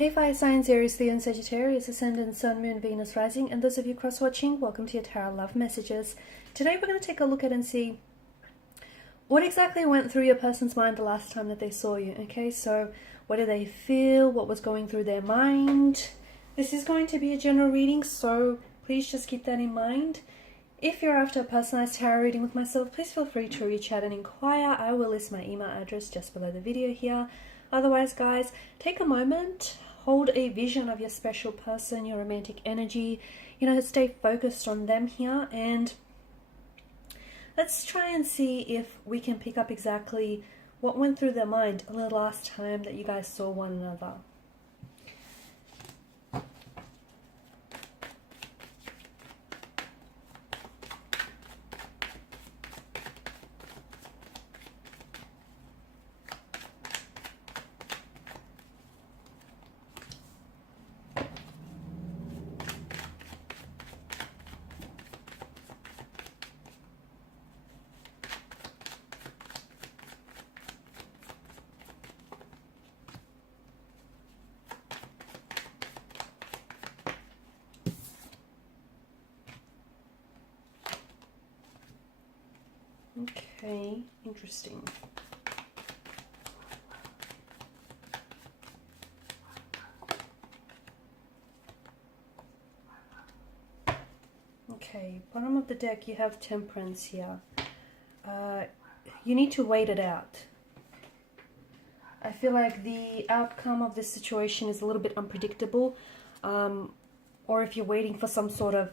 Hey fire signs, Aries, Leo and Sagittarius, Ascendant, Sun, Moon, Venus, Rising, and those of you cross-watching, welcome to your Tarot Love Messages. Today we're going to take a look at and see what exactly went through your person's mind the last time that they saw you, okay? So what did they feel? What was going through their mind? This is going to be a general reading, so please just keep that in mind. If you're after a personalized tarot reading with myself, please feel free to reach out and inquire. I will list my email address just below the video here. Otherwise, guys, take a moment, hold a vision of your special person, your romantic energy, stay focused on them here, and let's try and see if we can pick up exactly what went through their mind the last time that you guys saw one another. Okay, interesting. Okay, bottom of the deck you have Temperance here. You need to wait it out. I feel like the outcome of this situation is a little bit unpredictable, or if you're waiting for some sort of,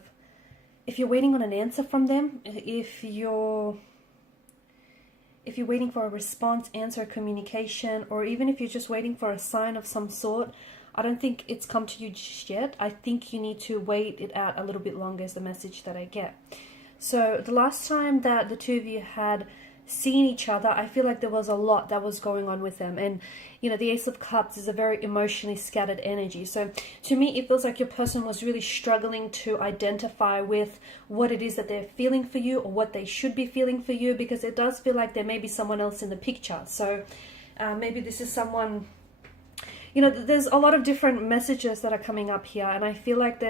if you're waiting on an answer from them, if you're waiting for a response, answer, communication, or even if you're just waiting for a sign of some sort, I don't think it's come to you just yet. I think you need to wait it out a little bit longer is the message that I get. So the last time that the two of you had seen each other, I feel like there was a lot that was going on with them. And, the Ace of Cups is a very emotionally scattered energy. So to me, it feels like your person was really struggling to identify with what it is that they're feeling for you or what they should be feeling for you, because it does feel like there may be someone else in the picture. So maybe this is someone, there's a lot of different messages that are coming up here. And I feel like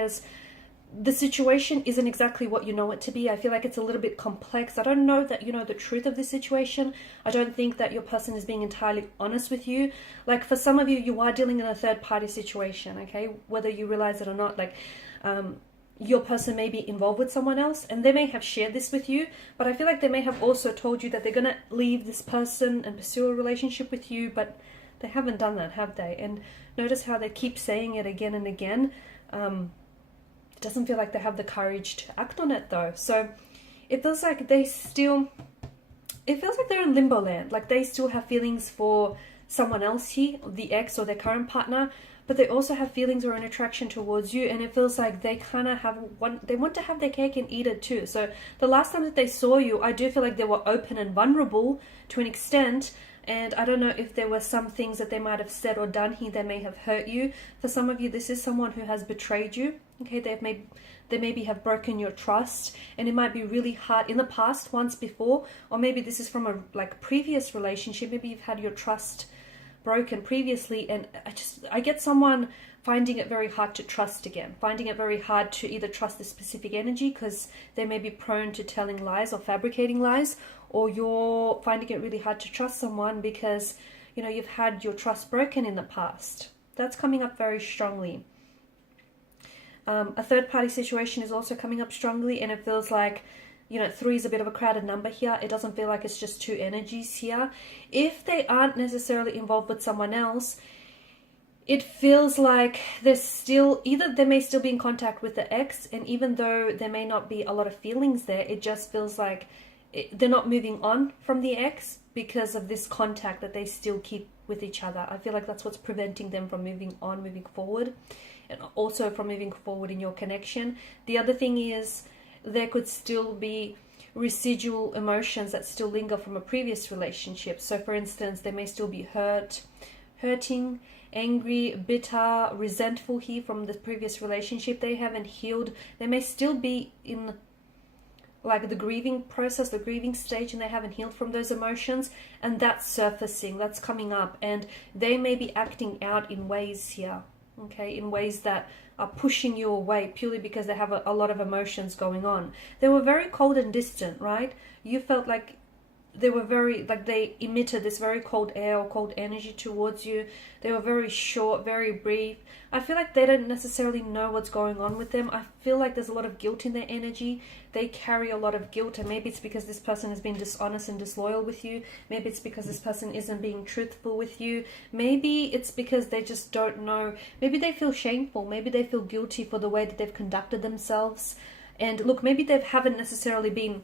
the situation isn't exactly what you know it to be. I feel like it's a little bit complex. I don't know that you know the truth of this situation. I don't think that your person is being entirely honest with you. Like for some of you, you are dealing in a third party situation, okay? Whether you realize it or not, your person may be involved with someone else and they may have shared this with you, but I feel like they may have also told you that they're going to leave this person and pursue a relationship with you, but they haven't done that, have they? And notice how they keep saying it again and again. It doesn't feel like they have the courage to act on it though. So it feels like they're in limbo land. Like they still have feelings for someone else here, the ex or their current partner, but they also have feelings or an attraction towards you. And it feels like they kind of they want to have their cake and eat it too. So the last time that they saw you, I do feel like they were open and vulnerable to an extent. And I don't know if there were some things that they might have said or done here that may have hurt you. For some of you, this is someone who has betrayed you. Okay, they maybe have broken your trust, and it might be really hard in the past, once before, or maybe this is from a previous relationship. Maybe you've had your trust broken previously, and I get someone finding it very hard to trust again, finding it very hard to either trust the specific energy because they may be prone to telling lies or fabricating lies, or you're finding it really hard to trust someone because you've had your trust broken in the past. That's coming up very strongly. A third party situation is also coming up strongly, and it feels like 3 is a bit of a crowded number here. It doesn't feel like it's just two energies here. If they aren't necessarily involved with someone else, it feels like there's still, either they may still be in contact with the ex, and even though there may not be a lot of feelings there, it just feels like they're not moving on from the ex because of this contact that they still keep with each other. I feel like that's what's preventing them from moving on, moving forward, and also from moving forward in your connection. The other thing is there could still be residual emotions that still linger from a previous relationship. So for instance, they may still be hurting, angry, bitter, resentful here from the previous relationship. They haven't healed. They may still be in the grieving process, the grieving stage, and they haven't healed from those emotions, and that's surfacing, that's coming up, and they may be acting out in ways here. okay, in ways that are pushing you away purely because they have a lot of emotions going on. They were very cold and distant, right? You felt like they were very, like they emitted this very cold air or cold energy towards you. They were very short, very brief. I feel like they don't necessarily know what's going on with them. I feel like there's a lot of guilt in their energy. They carry a lot of guilt, and maybe it's because this person has been dishonest and disloyal with you. Maybe it's because this person isn't being truthful with you. Maybe it's because they just don't know. Maybe they feel shameful. Maybe they feel guilty for the way that they've conducted themselves. And look, maybe they haven't necessarily been,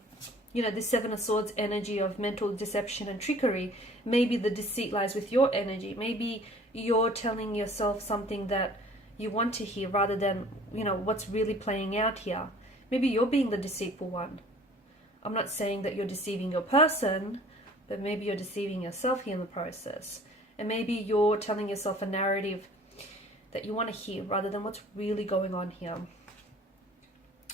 you know, the Seven of Swords energy of mental deception and trickery. Maybe the deceit lies with your energy. Maybe you're telling yourself something that you want to hear rather than, you know, what's really playing out here. Maybe you're being the deceitful one. I'm not saying that you're deceiving your person, but maybe you're deceiving yourself here in the process. And maybe you're telling yourself a narrative that you want to hear rather than what's really going on here.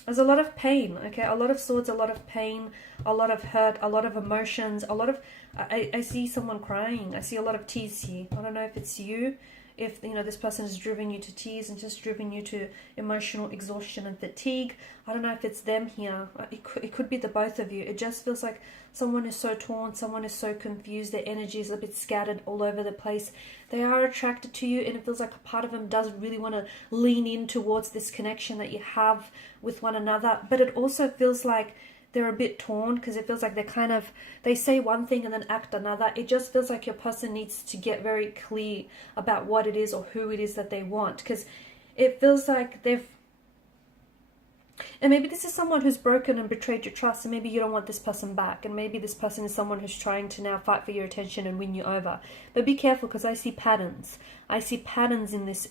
There's a lot of pain, okay? A lot of swords, a lot of pain, a lot of hurt, a lot of emotions, a lot of... I see someone crying. I see a lot of tears here. I don't know if it's you, if, you know, this person has driven you to tears and just driven you to emotional exhaustion and fatigue. I don't know if it's them here. It could be the both of you. It just feels like someone is so torn, someone is so confused, their energy is a bit scattered all over the place. They are attracted to you, and it feels like a part of them does really want to lean in towards this connection that you have with one another. But it also feels like they're a bit torn, because it feels like they say one thing and then act another. It just feels like your person needs to get very clear about what it is or who it is that they want, because it feels like they've... And maybe this is someone who's broken and betrayed your trust, and maybe you don't want this person back, and maybe this person is someone who's trying to now fight for your attention and win you over. But be careful, because I see patterns. I see patterns in this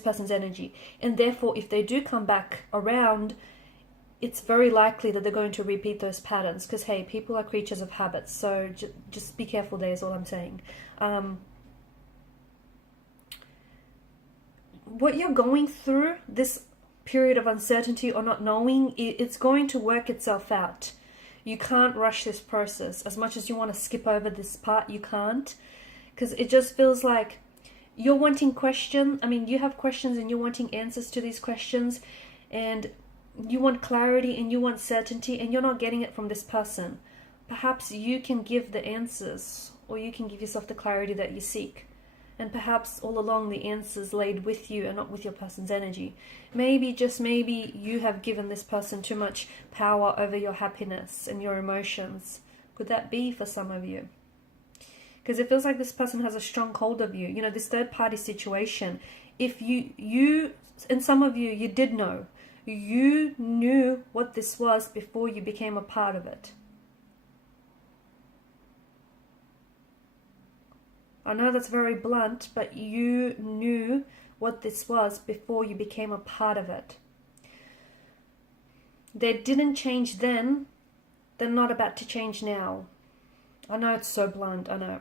person's energy, and therefore if they do come back around, it's very likely that they're going to repeat those patterns, because hey, people are creatures of habits. So just be careful there is all I'm saying. What you're going through, this period of uncertainty or not knowing, it's going to work itself out. You can't rush this process. As much as you want to skip over this part, you can't, because it just feels like you're wanting you have questions and you're wanting answers to these questions, and you want clarity and you want certainty, and you're not getting it from this person. Perhaps you can give the answers, or you can give yourself the clarity that you seek. And perhaps all along the answers laid with you and not with your person's energy. Maybe, just maybe, you have given this person too much power over your happiness and your emotions. Could that be for some of you? Because it feels like this person has a strong hold of you. You know, this third party situation. If you and some of you did know. You knew what this was before you became a part of it. I know that's very blunt, but you knew what this was before you became a part of it. They didn't change then. They're not about to change now. I know it's so blunt, I know.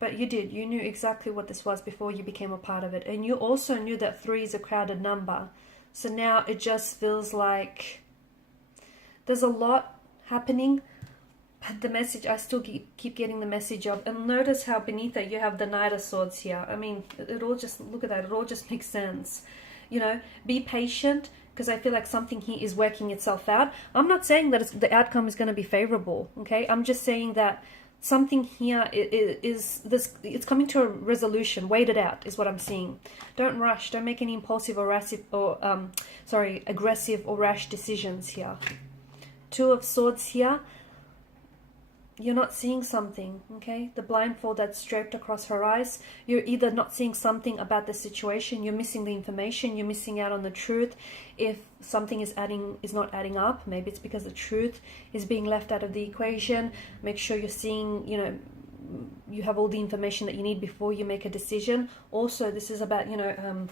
But you did. You knew exactly what this was before you became a part of it. And you also knew that 3 is a crowded number. So now it just feels like there's a lot happening. But the message, I still keep getting the message of, and notice how beneath it you have the Knight of Swords here. I mean, it all just, look at that, it all just makes sense. You know, be patient, because I feel like something here is working itself out. I'm not saying that the outcome is going to be favorable, okay? I'm just saying that something here it's coming to a resolution. Wait it out is what I'm seeing. Don't rush. Don't make any impulsive or aggressive or rash decisions here. 2 of Swords here. You're not seeing something, okay? The blindfold that's draped across her eyes. You're either not seeing something about the situation, you're missing the information, you're missing out on the truth. If something is not adding up, maybe it's because the truth is being left out of the equation. Make sure you're seeing, you know, you have all the information that you need before you make a decision. Also, this is about, you know,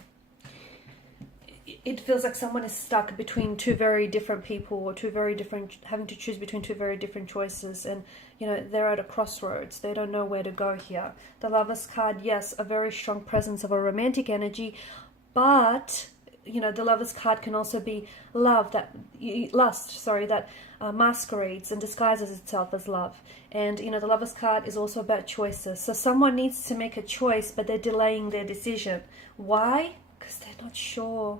it feels like someone is stuck between 2 very different people, or having to choose between 2 very different choices, and you know, they're at a crossroads. They don't know where to go here. The Lover's card, yes, a very strong presence of a romantic energy, but you know, the Lovers card can also be love, lust, that masquerades and disguises itself as love. And, you know, the Lovers card is also about choices. So someone needs to make a choice, but they're delaying their decision. Why? Because they're not sure.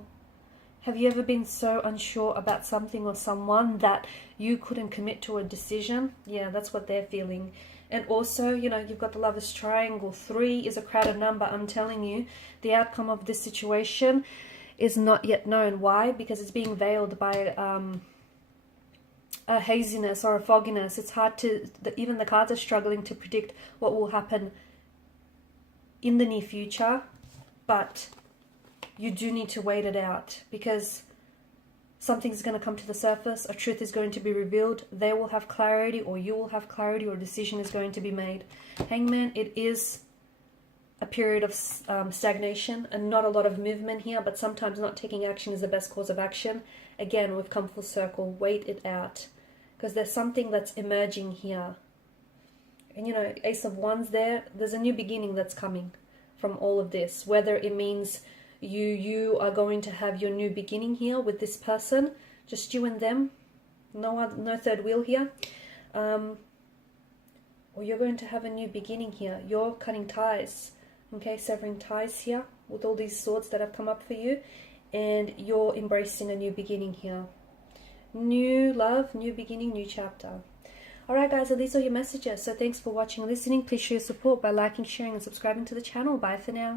Have you ever been so unsure about something or someone that you couldn't commit to a decision? Yeah, that's what they're feeling. And also, you know, you've got the Lovers triangle. 3 is a crowded number. I'm telling you, the outcome of this situation is not yet known. Why? Because it's being veiled by a haziness or a fogginess. It's hard to, even the cards are struggling to predict what will happen in the near future. But you do need to wait it out, because something's going to come to the surface, a truth is going to be revealed, they will have clarity, or you will have clarity, or a decision is going to be made. Hangman, it is a period of stagnation and not a lot of movement here, but sometimes not taking action is the best course of action. Again, we've come full circle. Wait it out, because there's something that's emerging here. And, you know, Ace of Wands there's a new beginning that's coming from all of this, whether it means you are going to have your new beginning here with this person, just you and them, no third wheel here, or you're going to have a new beginning here. You're cutting ties, okay, severing ties here with all these swords that have come up for you, and you're embracing a new beginning here. New love, new beginning, new chapter. Alright guys, so these are your messages. So thanks for watching and listening. Please show your support by liking, sharing and subscribing to the channel. Bye for now.